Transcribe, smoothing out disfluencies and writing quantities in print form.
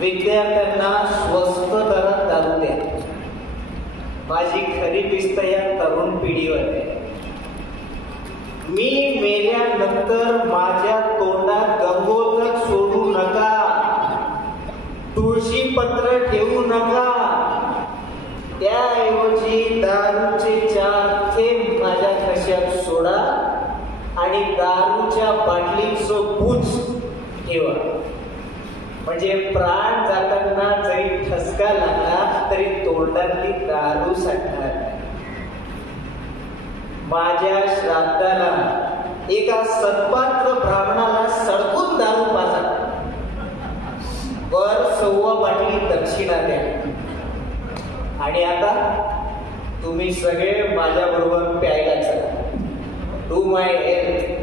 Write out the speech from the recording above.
विद्यार्थ्यांना स्वस्त दरात दारू द्या. माझी खरी पिस्त या तरुण पिढीवर आहे. मी मेल्यानंतर माझ्या तोंडात गंगोदक सोडू नका, तुळशी पत्र ठेवू नका. त्याऐवजी दारूचे 4 थेंब माझ्या खिशात सोडा आणि दारूच्या बाटलीचं बूच ठेवा. म्हणजे प्राण जाताना जरी ठसका लागला तरी तोंडातली दारू साठणार नाही. माझ्या श्राद्धाला एका सत्पात्र ब्राह्मणाला सडकून दारू पाजा, वर 1.25 बाटली दक्षिणा द्या. आणि आता तुम्ही सगळे माझ्या बरोबर प्यायला चला. Do my health.